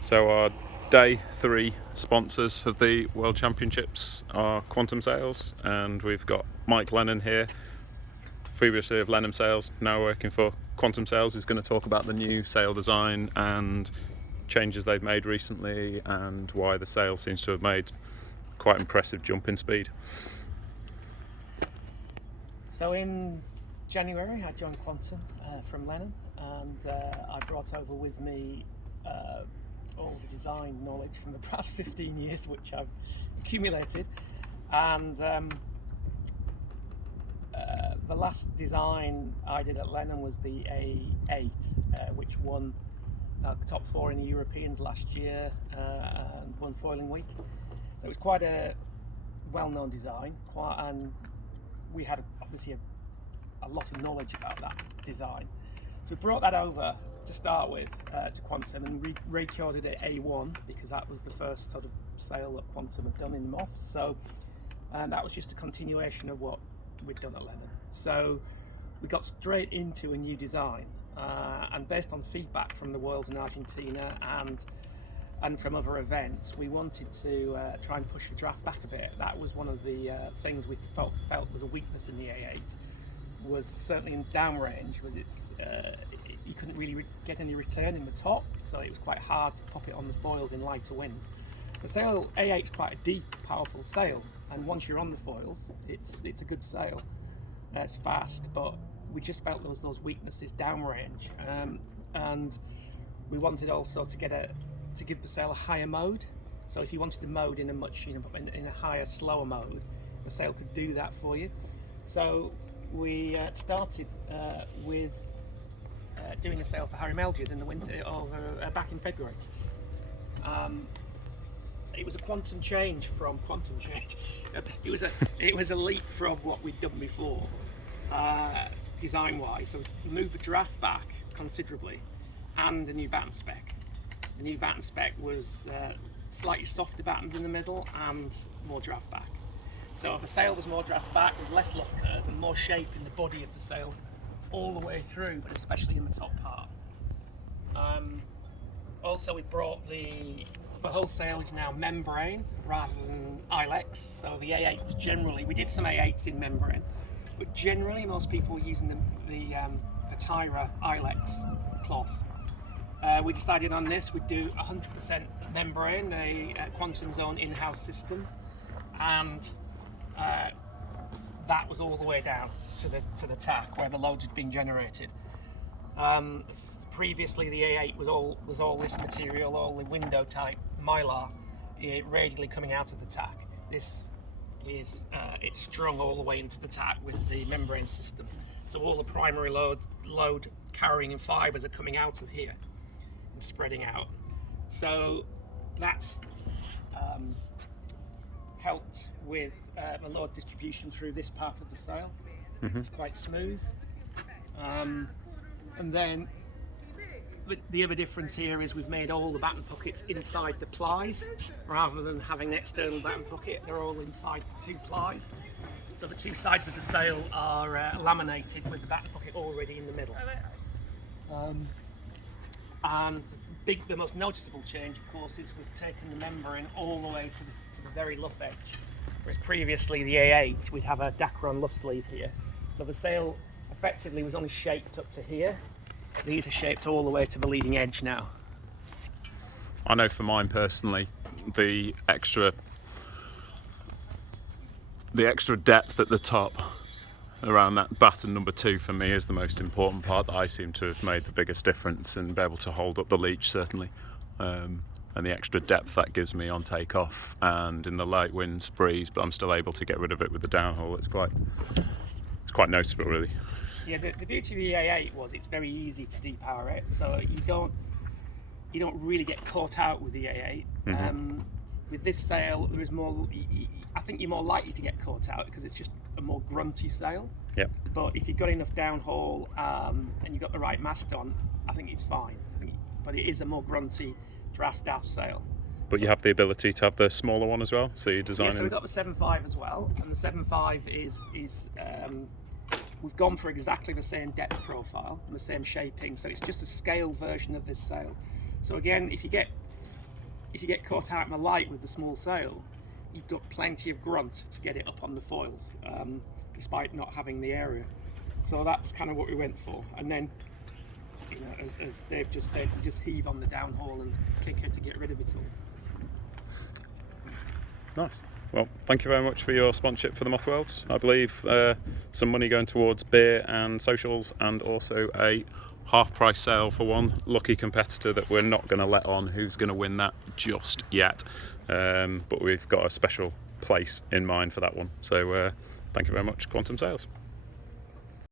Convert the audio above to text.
So our day 3 sponsors of the World Championships are Quantum Sales, and we've got Mike Lennon here, previously of Lennon Sales, now working for Quantum Sales, who's going to talk about the new sail design and changes they've made recently and why the sail seems to have made quite impressive jump in speed. So in January I joined Quantum from Lennon, and I brought over with me all the design knowledge from the past 15 years which I've accumulated, and the last design I did at Lennon was the A8, which won top 4 in the Europeans last year and won Foiling Week. So it was quite a well-known design, and we had obviously a lot of knowledge about that design. So we brought that over to start with to Quantum and recorded it A1 because that was the first sort of sail that Quantum had done in the moths. So that was just a continuation of what we'd done at Lennon. So we got straight into a new design, and based on feedback from the Worlds in Argentina and from other events, we wanted to try and push the draft back a bit. That was one of the things we felt was a weakness in the A8, was certainly in downrange, was you couldn't really get any return in the top, so it was quite hard to pop it on the foils in lighter winds. The sail A8 is quite a deep, powerful sail, and once you're on the foils, it's a good sail. It's fast, but we just felt there was those weaknesses downrange, and we wanted also to give the sail a higher mode. So if you wanted to mode in a much in a higher, slower mode, the sail could do that for you. So we started with doing a sail for Harry Melges in the winter back in February. It was a quantum change from quantum change. It was a leap from what we'd done before, design-wise. So we moved the draft back considerably, and a new batten spec. The new batten spec was slightly softer battens in the middle and more draft back. So the sail was more draft back with less luff curve and more shape in the body of the sail all the way through, but especially in the top part. Also, we brought the whole sail is now membrane rather than Ilex. So the A8 was generally, we did some A8s in membrane, but generally most people were using the Tyra Ilex cloth. We decided on this, we'd do 100% membrane, a Quantum's own in-house system, and that was all the way down to the tack where the loads had been generated. Previously, the A8 was all this material, all the window type mylar, radially coming out of the tack. This is it's strung all the way into the tack with the membrane system. So all the primary load carrying fibres are coming out of here and spreading out. So that's helped with the load distribution through this part of the sail. Mm-hmm. It's quite smooth. And then the other difference here is we've made all the batten pockets inside the plies rather than having an external batten pocket. They're all inside the 2 plies. So the 2 sides of the sail are laminated with the batten pocket already in the middle. And the most noticeable change, of course, is we've taken the membrane all the way to the very luff edge. Whereas previously the A8, we'd have a Dacron luff sleeve here. So the sail effectively was only shaped up to here. These are shaped all the way to the leading edge now. I know for mine personally, the extra depth at the top around that batten number 2 for me is the most important part that I seem to have made the biggest difference and be able to hold up the leach certainly, and the extra depth that gives me on takeoff and in the light winds breeze, but I'm still able to get rid of it with the downhaul. It's quite noticeable really. Yeah, the beauty of the A8 was it's very easy to depower it, so you don't really get caught out with the A8. Mm-hmm. With this sail, there is more. I think you're more likely to get caught out because it's just a more grunty sail. Yeah. But if you've got enough downhaul and you've got the right mast on, I think it's fine. But it is a more grunty draft aft sail. But you have the ability to have the smaller one as well, so you design. Yeah, so we've got the 7.5 as well, and the 7.5 is we've gone for exactly the same depth profile and the same shaping, so it's just a scaled version of this sail. So again, if you get if you get caught out in the light with the small sail, you've got plenty of grunt to get it up on the foils, despite not having the area. So that's kind of what we went for. And then, you know, as Dave just said, you just heave on the downhaul and kick her to get rid of it all. Nice. Well, thank you very much for your sponsorship for the Moth Worlds. I believe some money going towards beer and socials, and also a half-price sale for one lucky competitor that we're not going to let on who's going to win that just yet. But we've got a special place in mind for that one. So thank you very much, Quantum Sales.